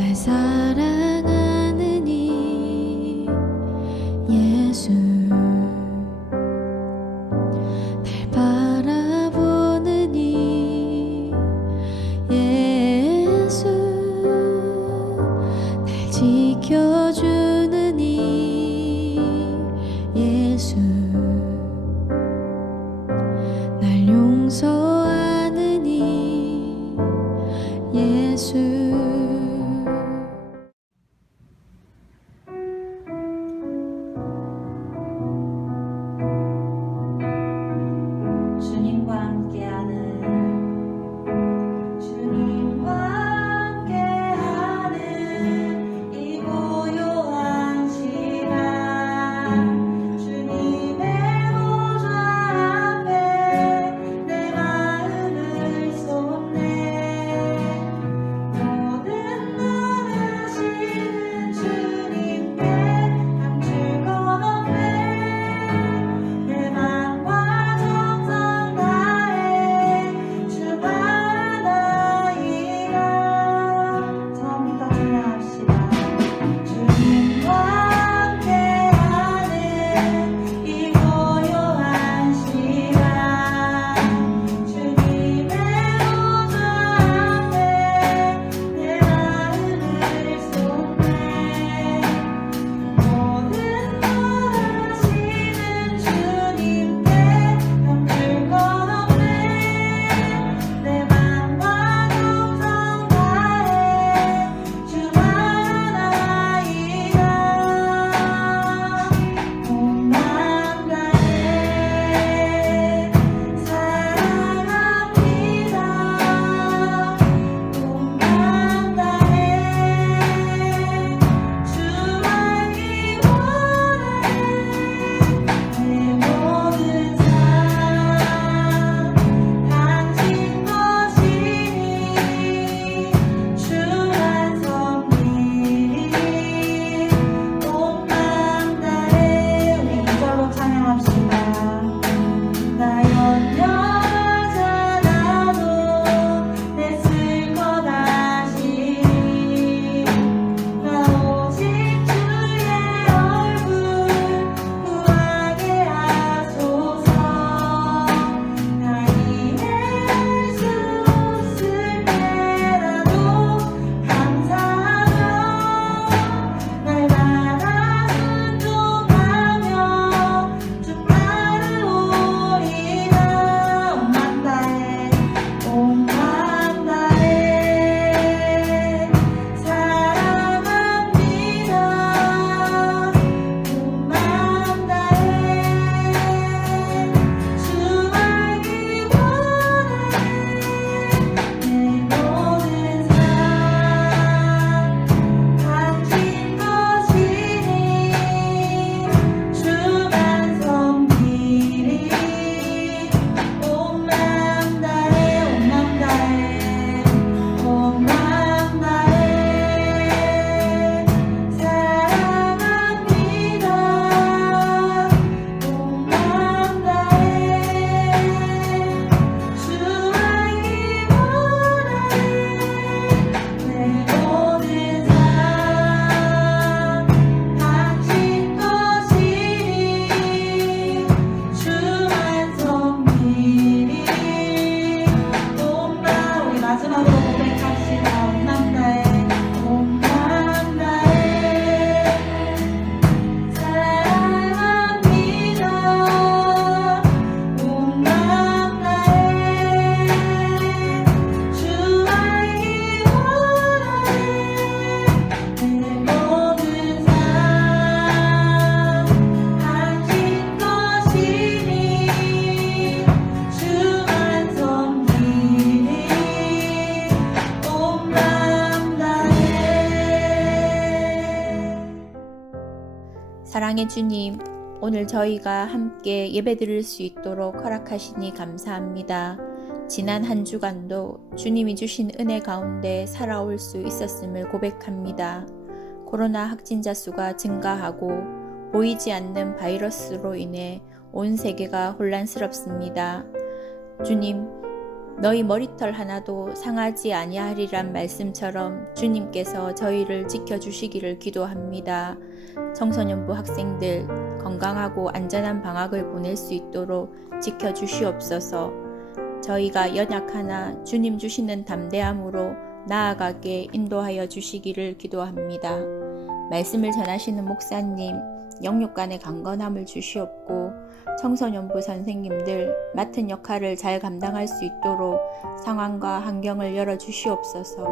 날 사랑하느니 예수, 날 바라보느니 예수, 날 지켜주느니 예수, 날 용서하느니 예수. 사랑의 주님, 오늘 저희가 함께 예배드릴 수 있도록 허락하시니 감사합니다. 지난 한 주간도 주님이 주신 은혜 가운데 살아올 수 있었음을 고백합니다. 코로나 확진자 수가 증가하고 보이지 않는 바이러스로 인해 온 세계가 혼란스럽습니다. 주님, 너희 머리털 하나도 상하지 아니하리란 말씀처럼 주님께서 저희를 지켜주시기를 기도합니다. 청소년부 학생들 건강하고 안전한 방학을 보낼 수 있도록 지켜주시옵소서. 저희가 연약하나 주님 주시는 담대함으로 나아가게 인도하여 주시기를 기도합니다. 말씀을 전하시는 목사님, 영육간의 강건함을 주시옵고 청소년부 선생님들 맡은 역할을 잘 감당할 수 있도록 상황과 환경을 열어주시옵소서.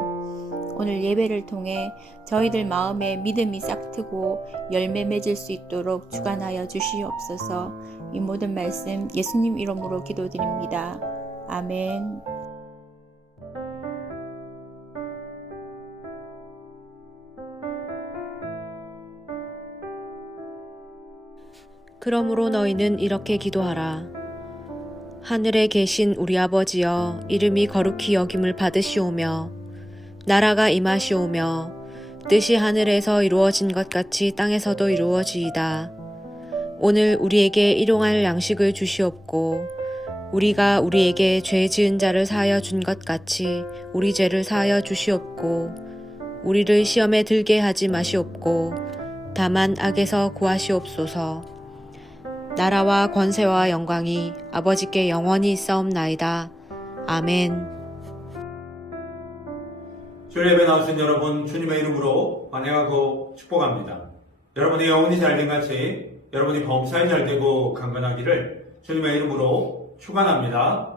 오늘 예배를 통해 저희들 마음에 믿음이 싹트고 열매 맺을 수 있도록 주관하여 주시옵소서. 이 모든 말씀 예수님 이름으로 기도드립니다. 아멘. 그러므로 너희는 이렇게 기도하라. 하늘에 계신 우리 아버지여, 이름이 거룩히 여김을 받으시오며 나라가 임하시오며 뜻이 하늘에서 이루어진 것 같이 땅에서도 이루어지이다. 오늘 우리에게 일용할 양식을 주시옵고 우리가 우리에게 죄 지은 자를 사하여 준 것 같이 우리 죄를 사하여 주시옵고 우리를 시험에 들게 하지 마시옵고 다만 악에서 구하시옵소서. 나라와 권세와 영광이 아버지께 영원히 있사옵나이다. 아멘. 주일 예배 나오신 여러분, 주님의 이름으로 환영하고 축복합니다. 여러분의 영혼이 잘된 같이 여러분이 범사에 잘되고 강건하기를 주님의 이름으로 축원합니다.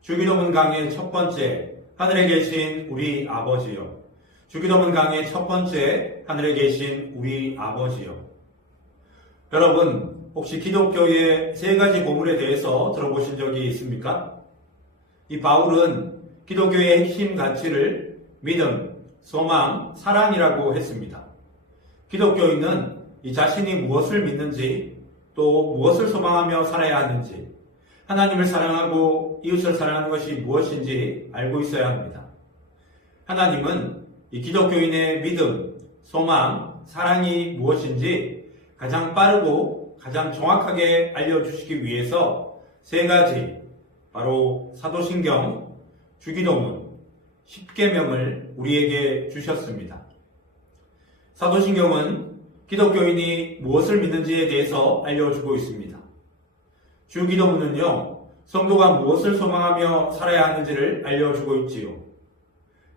주기도문 강의 첫 번째, 하늘에 계신 우리 아버지요. 주기도문 강의 첫 번째, 하늘에 계신 우리 아버지요. 여러분, 혹시 기독교의 세 가지 보물에 대해서 들어보신 적이 있습니까? 이 바울은 기독교의 핵심 가치를 믿음, 소망, 사랑이라고 했습니다. 기독교인은 이 자신이 무엇을 믿는지, 또 무엇을 소망하며 살아야 하는지, 하나님을 사랑하고 이웃을 사랑하는 것이 무엇인지 알고 있어야 합니다. 하나님은 이 기독교인의 믿음, 소망, 사랑이 무엇인지 가장 빠르고 가장 정확하게 알려주시기 위해서 세 가지, 바로 사도신경, 주기도문, 십계명을 우리에게 주셨습니다. 사도신경은 기독교인이 무엇을 믿는지에 대해서 알려주고 있습니다. 주기도문은요, 성도가 무엇을 소망하며 살아야 하는지를 알려주고 있지요.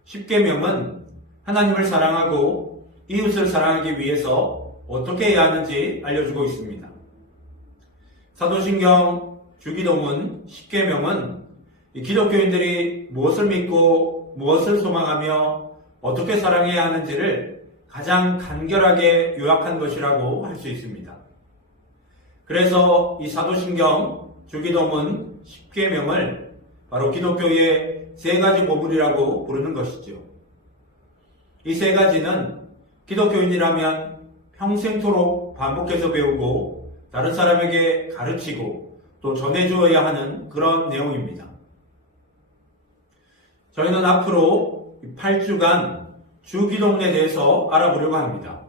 십계명은 하나님을 사랑하고 이웃을 사랑하기 위해서 어떻게 해야 하는지 알려주고 있습니다. 사도신경, 주기도문, 십계명은 기독교인들이 무엇을 믿고 무엇을 소망하며 어떻게 사랑해야 하는지를 가장 간결하게 요약한 것이라고 할 수 있습니다. 그래서 이 사도신경, 주기도문, 십계명을 바로 기독교의 세 가지 보물이라고 부르는 것이죠. 이 세 가지는 기독교인이라면 평생토록 반복해서 배우고 다른 사람에게 가르치고 또 전해주어야 하는 그런 내용입니다. 저희는 앞으로 8주간 주기도문에 대해서 알아보려고 합니다.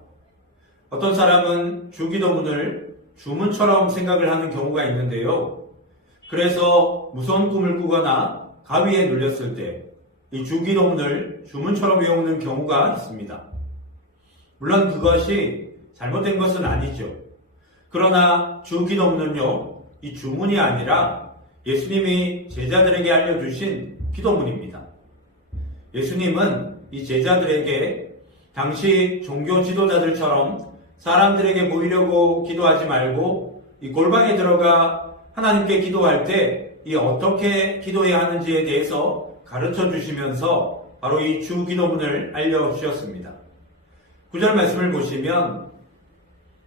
어떤 사람은 주기도문을 주문처럼 생각을 하는 경우가 있는데요. 그래서 무서운 꿈을 꾸거나 가위에 눌렸을 때 이 주기도문을 주문처럼 외우는 경우가 있습니다. 물론 그것이 잘못된 것은 아니죠. 그러나 주기도문은요, 이 주문이 아니라 예수님이 제자들에게 알려주신 기도문입니다. 예수님은 이 제자들에게 당시 종교 지도자들처럼 사람들에게 보이려고 기도하지 말고 이 골방에 들어가 하나님께 기도할 때 이 어떻게 기도해야 하는지에 대해서 가르쳐 주시면서 바로 이 주기도문을 알려주셨습니다. 9절 말씀을 보시면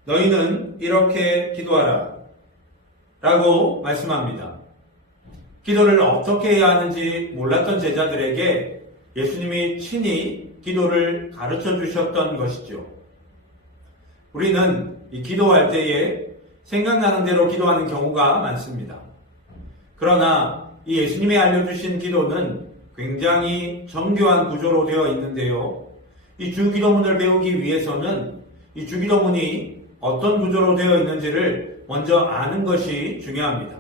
너희는 이렇게 기도하라 라고 말씀합니다. 기도를 어떻게 해야 하는지 몰랐던 제자들에게 예수님이 친히 기도를 가르쳐 주셨던 것이죠. 우리는 이 기도할 때에 생각나는 대로 기도하는 경우가 많습니다. 그러나 이 예수님이 알려주신 기도는 굉장히 정교한 구조로 되어 있는데요. 이 주기도문을 배우기 위해서는 이 주기도문이 어떤 구조로 되어 있는지를 먼저 아는 것이 중요합니다.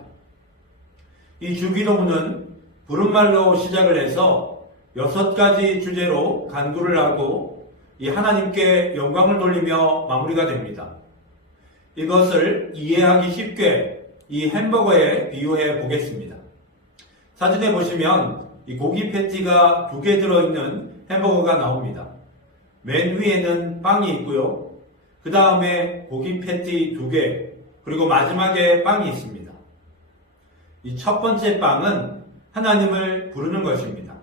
이 주기도문은 부른말로 시작을 해서 6가지 주제로 간구를 하고 이 하나님께 영광을 돌리며 마무리가 됩니다. 이것을 이해하기 쉽게 이 햄버거에 비유해 보겠습니다. 사진에 보시면 이 고기 패티가 2개 들어있는 햄버거가 나옵니다. 맨 위에는 빵이 있고요. 그 다음에 고기 패티 2개, 그리고 마지막에 빵이 있습니다. 이 첫 번째 빵은 하나님을 부르는 것입니다.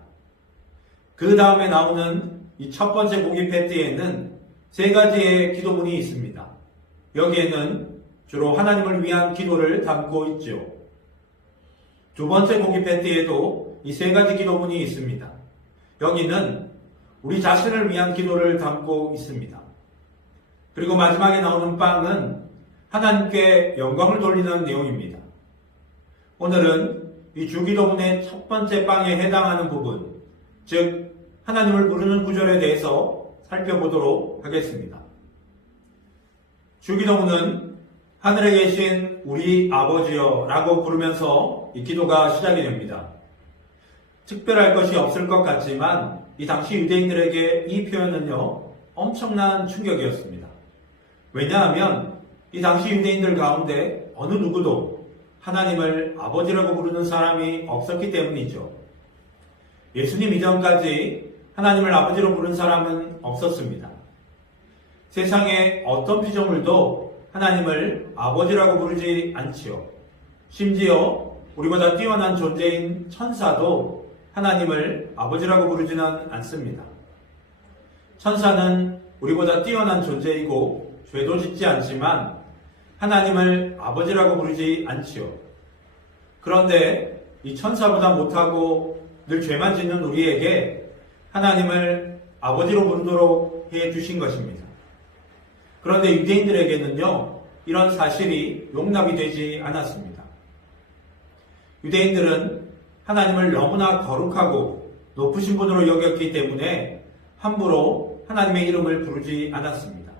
그 다음에 나오는 이 첫 번째 고기 패티에는 3가지의 기도문이 있습니다. 여기에는 주로 하나님을 위한 기도를 담고 있죠. 두 번째 고기 패티에도 이 3가지 기도문이 있습니다. 여기는 우리 자신을 위한 기도를 담고 있습니다. 그리고 마지막에 나오는 빵은 하나님께 영광을 돌리는 내용입니다. 오늘은 이 주기도문의 첫 번째 빵에 해당하는 부분, 즉 하나님을 부르는 구절에 대해서 살펴보도록 하겠습니다. 주기도문은 하늘에 계신 우리 아버지여 라고 부르면서 이 기도가 시작이 됩니다. 특별할 것이 없을 것 같지만 이 당시 유대인들에게 이 표현은요 엄청난 충격이었습니다. 왜냐하면 이 당시 유대인들 가운데 어느 누구도 하나님을 아버지라고 부르는 사람이 없었기 때문이죠. 예수님 이전까지 하나님을 아버지로 부른 사람은 없었습니다. 세상에 어떤 피조물도 하나님을 아버지라고 부르지 않지요. 심지어 우리보다 뛰어난 존재인 천사도 하나님을 아버지라고 부르지는 않습니다. 천사는 우리보다 뛰어난 존재이고 죄도 짓지 않지만 하나님을 아버지라고 부르지 않지요. 그런데 이 천사보다 못하고 늘 죄만 짓는 우리에게 하나님을 아버지로 부르도록 해 주신 것입니다. 그런데 유대인들에게는요, 이런 사실이 용납이 되지 않았습니다. 유대인들은 하나님을 너무나 거룩하고 높으신 분으로 여겼기 때문에 함부로 하나님의 이름을 부르지 않았습니다.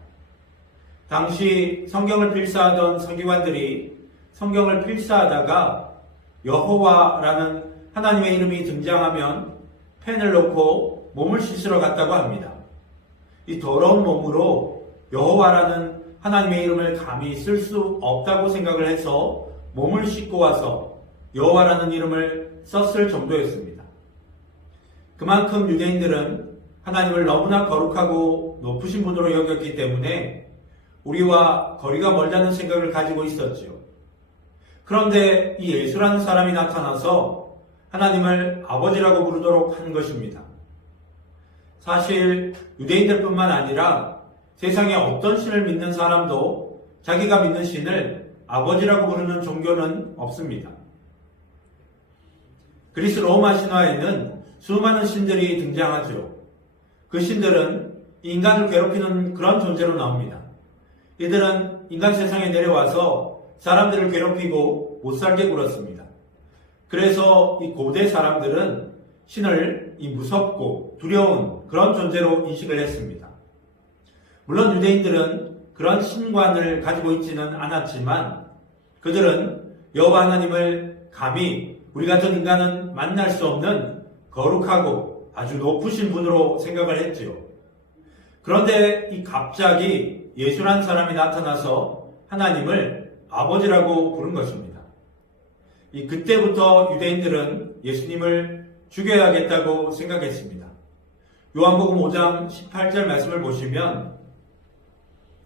당시 성경을 필사하던 서기관들이 성경을 필사하다가 여호와라는 하나님의 이름이 등장하면 펜을 놓고 몸을 씻으러 갔다고 합니다. 이 더러운 몸으로 여호와라는 하나님의 이름을 감히 쓸 수 없다고 생각을 해서 몸을 씻고 와서 여호와라는 이름을 썼을 정도였습니다. 그만큼 유대인들은 하나님을 너무나 거룩하고 높으신 분으로 여겼기 때문에 우리와 거리가 멀다는 생각을 가지고 있었지요. 그런데 이 예수라는 사람이 나타나서 하나님을 아버지라고 부르도록 한 것입니다. 사실 유대인들뿐만 아니라 세상에 어떤 신을 믿는 사람도 자기가 믿는 신을 아버지라고 부르는 종교는 없습니다. 그리스 로마 신화에는 수많은 신들이 등장하죠. 그 신들은 인간을 괴롭히는 그런 존재로 나옵니다. 이들은 인간 세상에 내려와서 사람들을 괴롭히고 못살게 굴었습니다. 그래서 이 고대 사람들은 신을 이 무섭고 두려운 그런 존재로 인식을 했습니다. 물론 유대인들은 그런 신관을 가지고 있지는 않았지만 그들은 여호와 하나님을 감히 우리 같은 인간은 만날 수 없는 거룩하고 아주 높으신 분으로 생각을 했지요. 그런데 이 갑자기 예수란 사람이 나타나서 하나님을 아버지라고 부른 것입니다. 이 그때부터 유대인들은 예수님을 죽여야겠다고 생각했습니다. 요한복음 5장 18절 말씀을 보시면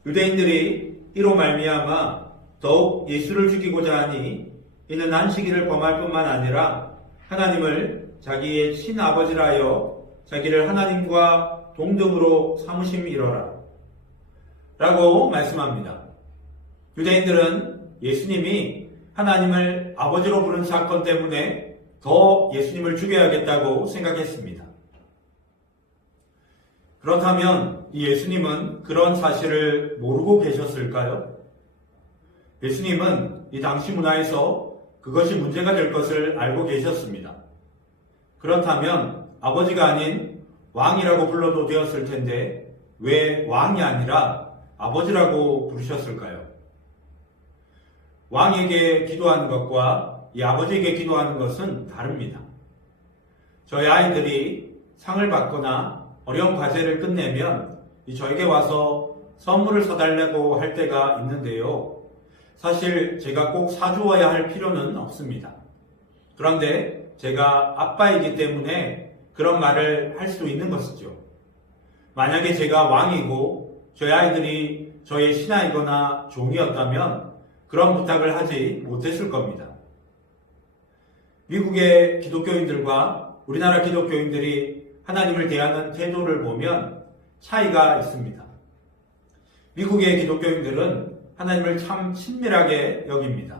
유대인들이 이로 말미암아 더욱 예수를 죽이고자 하니 이는 안식일을 범할 뿐만 아니라 하나님을 자기의 친아버지라 하여 자기를 하나님과 동등으로 삼으심이로라 라고 말씀합니다. 유대인들은 예수님이 하나님을 아버지로 부른 사건 때문에 더 예수님을 죽여야겠다고 생각했습니다. 그렇다면 이 예수님은 그런 사실을 모르고 계셨을까요? 예수님은 이 당시 문화에서 그것이 문제가 될 것을 알고 계셨습니다. 그렇다면 아버지가 아닌 왕이라고 불러도 되었을 텐데 왜 왕이 아니라 아버지라고 부르셨을까요? 왕에게 기도하는 것과 이 아버지에게 기도하는 것은 다릅니다. 저희 아이들이 상을 받거나 어려운 과제를 끝내면 저에게 와서 선물을 사달라고 할 때가 있는데요. 사실 제가 꼭 사주어야 할 필요는 없습니다. 그런데 제가 아빠이기 때문에 그런 말을 할 수 있는 것이죠. 만약에 제가 왕이고 저희 아이들이 저의 신하이거나 종이었다면 그런 부탁을 하지 못했을 겁니다. 미국의 기독교인들과 우리나라 기독교인들이 하나님을 대하는 태도를 보면 차이가 있습니다. 미국의 기독교인들은 하나님을 참 친밀하게 여깁니다.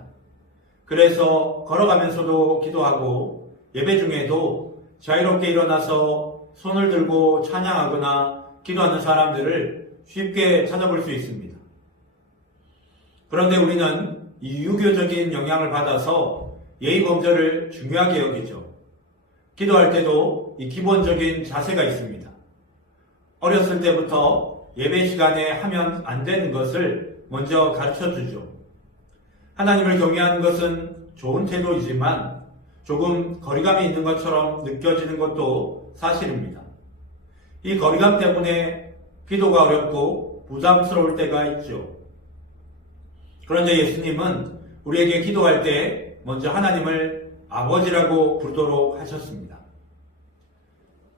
그래서 걸어가면서도 기도하고 예배 중에도 자유롭게 일어나서 손을 들고 찬양하거나 기도하는 사람들을 쉽게 찾아볼 수 있습니다. 그런데 우리는 이 유교적인 영향을 받아서 예의 범절을 중요하게 여기죠. 기도할 때도 이 기본적인 자세가 있습니다. 어렸을 때부터 예배 시간에 하면 안 되는 것을 먼저 가르쳐 주죠. 하나님을 경외하는 것은 좋은 태도이지만 조금 거리감이 있는 것처럼 느껴지는 것도 사실입니다. 이 거리감 때문에 기도가 어렵고 부담스러울 때가 있죠. 그런데 예수님은 우리에게 기도할 때 먼저 하나님을 아버지라고 부르도록 하셨습니다.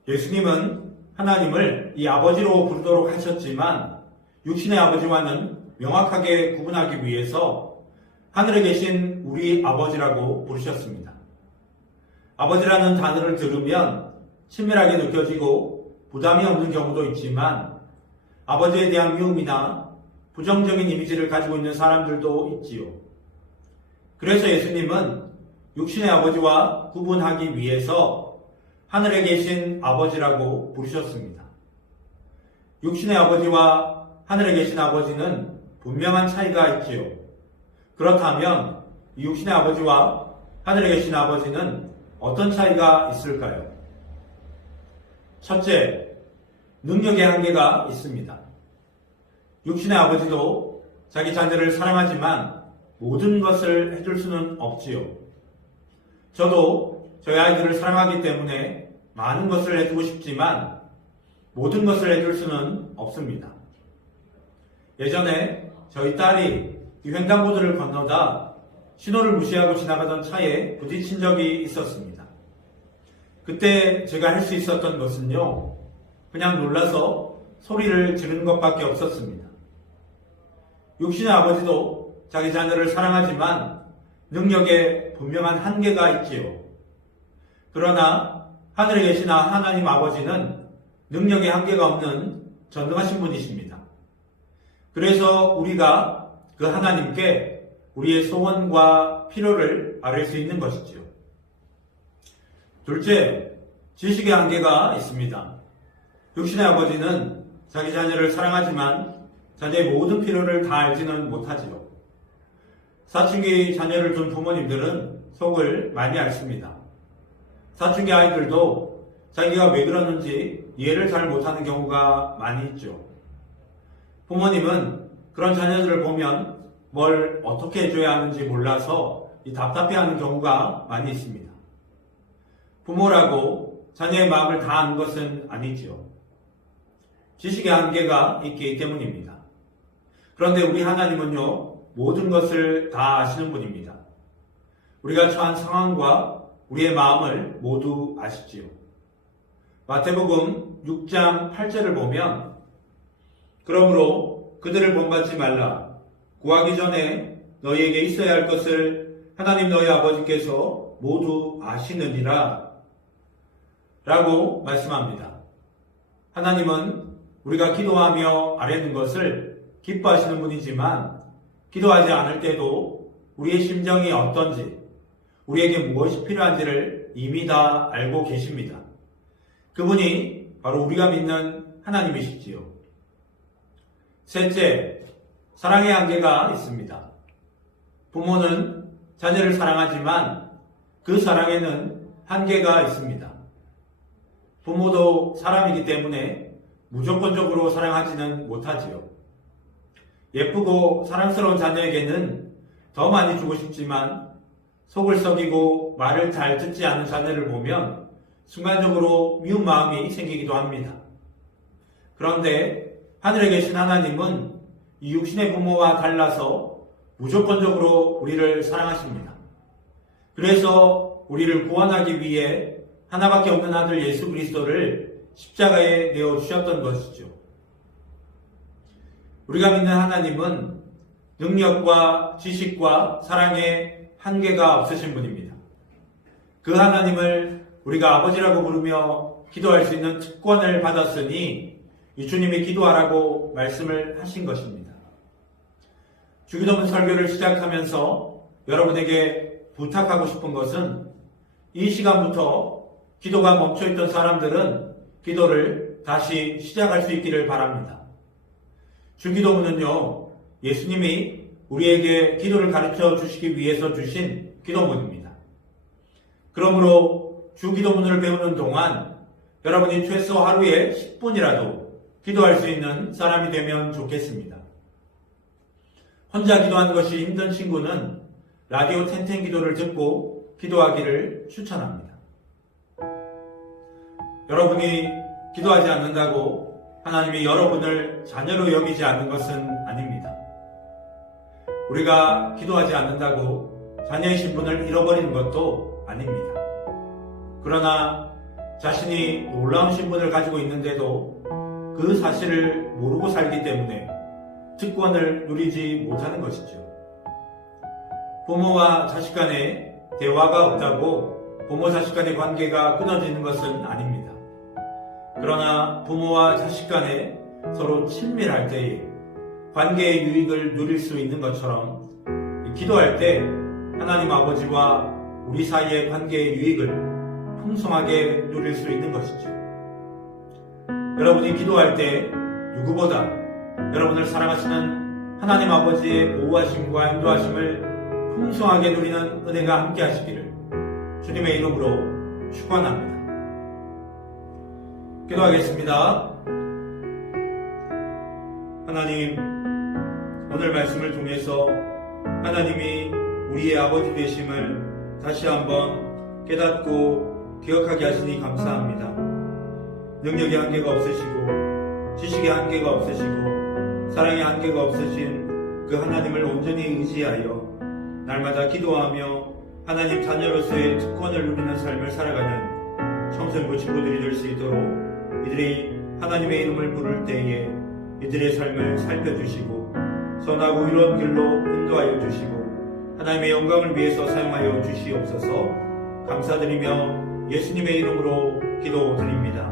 예수님은 하나님을 이 아버지로 부르도록 하셨지만 육신의 아버지와는 명확하게 구분하기 위해서 하늘에 계신 우리 아버지라고 부르셨습니다. 아버지라는 단어를 들으면 친밀하게 느껴지고 부담이 없는 경우도 있지만 아버지에 대한 미움이나 부정적인 이미지를 가지고 있는 사람들도 있지요. 그래서 예수님은 육신의 아버지와 구분하기 위해서 하늘에 계신 아버지라고 부르셨습니다. 육신의 아버지와 하늘에 계신 아버지는 분명한 차이가 있지요. 그렇다면 육신의 아버지와 하늘에 계신 아버지는 어떤 차이가 있을까요? 첫째, 능력의 한계가 있습니다. 육신의 아버지도 자기 자녀를 사랑하지만 모든 것을 해줄 수는 없지요. 저도 저희 아이들을 사랑하기 때문에 많은 것을 해주고 싶지만 모든 것을 해줄 수는 없습니다. 예전에 저희 딸이 이 횡단보도를 건너다 신호를 무시하고 지나가던 차에 부딪힌 적이 있었습니다. 그때 제가 할 수 있었던 것은요, 그냥 놀라서 소리를 지르는 것밖에 없었습니다. 육신의 아버지도 자기 자녀를 사랑하지만 능력에 분명한 한계가 있지요. 그러나 하늘에 계신 하나님 아버지는 능력에 한계가 없는 전능하신 분이십니다. 그래서 우리가 그 하나님께 우리의 소원과 필요를 아뢰 수 있는 것이지요. 둘째, 지식의 한계가 있습니다. 육신의 아버지는 자기 자녀를 사랑하지만 자녀의 모든 필요를 다 알지는 못하지요. 사춘기 자녀를 둔 부모님들은 속을 많이 앓습니다. 사춘기 아이들도 자기가 왜 그러는지 이해를 잘 못하는 경우가 많이 있죠. 부모님은 그런 자녀들을 보면 뭘 어떻게 해줘야 하는지 몰라서 답답해하는 경우가 많이 있습니다. 부모라고 자녀의 마음을 다 아는 것은 아니지요. 지식의 한계가 있기 때문입니다. 그런데 우리 하나님은요, 모든 것을 다 아시는 분입니다. 우리가 처한 상황과 우리의 마음을 모두 아시지요. 마태복음 6장 8절을 보면 그러므로 그들을 본받지 말라. 구하기 전에 너희에게 있어야 할 것을 하나님 너희 아버지께서 모두 아시느니라 라고 말씀합니다. 하나님은 우리가 기도하며 아뢰는 것을 기뻐하시는 분이지만 기도하지 않을 때도 우리의 심정이 어떤지, 우리에게 무엇이 필요한지를 이미 다 알고 계십니다. 그분이 바로 우리가 믿는 하나님이시지요. 셋째, 사랑의 한계가 있습니다. 부모는 자녀를 사랑하지만 그 사랑에는 한계가 있습니다. 부모도 사람이기 때문에 무조건적으로 사랑하지는 못하지요. 예쁘고 사랑스러운 자녀에게는 더 많이 주고 싶지만 속을 썩이고 말을 잘 듣지 않는 자녀를 보면 순간적으로 미운 마음이 생기기도 합니다. 그런데 하늘에 계신 하나님은 이 육신의 부모와 달라서 무조건적으로 우리를 사랑하십니다. 그래서 우리를 구원하기 위해 하나밖에 없는 아들 예수 그리스도를 십자가에 내어 주셨던 것이죠. 우리가 믿는 하나님은 능력과 지식과 사랑에 한계가 없으신 분입니다. 그 하나님을 우리가 아버지라고 부르며 기도할 수 있는 특권을 받았으니 이 주님이 기도하라고 말씀을 하신 것입니다. 주기도문 설교를 시작하면서 여러분에게 부탁하고 싶은 것은 이 시간부터 기도가 멈춰있던 사람들은 기도를 다시 시작할 수 있기를 바랍니다. 주기도문은요, 예수님이 우리에게 기도를 가르쳐 주시기 위해서 주신 기도문입니다. 그러므로 주기도문을 배우는 동안 여러분이 최소 하루에 10분이라도 기도할 수 있는 사람이 되면 좋겠습니다. 혼자 기도하는 것이 힘든 친구는 라디오 텐텐 기도를 듣고 기도하기를 추천합니다. 여러분이 기도하지 않는다고 하나님이 여러분을 자녀로 여기지 않는 것은 아닙니다. 우리가 기도하지 않는다고 자녀의 신분을 잃어버리는 것도 아닙니다. 그러나 자신이 놀라운 신분을 가지고 있는데도 그 사실을 모르고 살기 때문에 특권을 누리지 못하는 것이죠. 부모와 자식 간에 대화가 없다고 부모 자식 간의 관계가 끊어지는 것은 아닙니다. 그러나 부모와 자식 간에 서로 친밀할 때에 관계의 유익을 누릴 수 있는 것처럼 기도할 때 하나님 아버지와 우리 사이의 관계의 유익을 풍성하게 누릴 수 있는 것이죠. 여러분이 기도할 때 누구보다 여러분을 사랑하시는 하나님 아버지의 보호하심과 인도하심을 풍성하게 누리는 은혜가 함께 하시기를 주님의 이름으로 축원합니다. 기도하겠습니다. 하나님, 오늘 말씀을 통해서 하나님이 우리의 아버지 되심을 다시 한번 깨닫고 기억하게 하시니 감사합니다. 능력의 한계가 없으시고 지식의 한계가 없으시고 사랑의 한계가 없으신 그 하나님을 온전히 의지하여 날마다 기도하며 하나님 자녀로서의 특권을 누리는 삶을 살아가는 청소년부 친구들이 될 수 있도록 이들이 하나님의 이름을 부를 때에 이들의 삶을 살펴주시고 선하고 의로운 길로 인도하여 주시고 하나님의 영광을 위해서 사용하여 주시옵소서. 감사드리며 예수님의 이름으로 기도드립니다.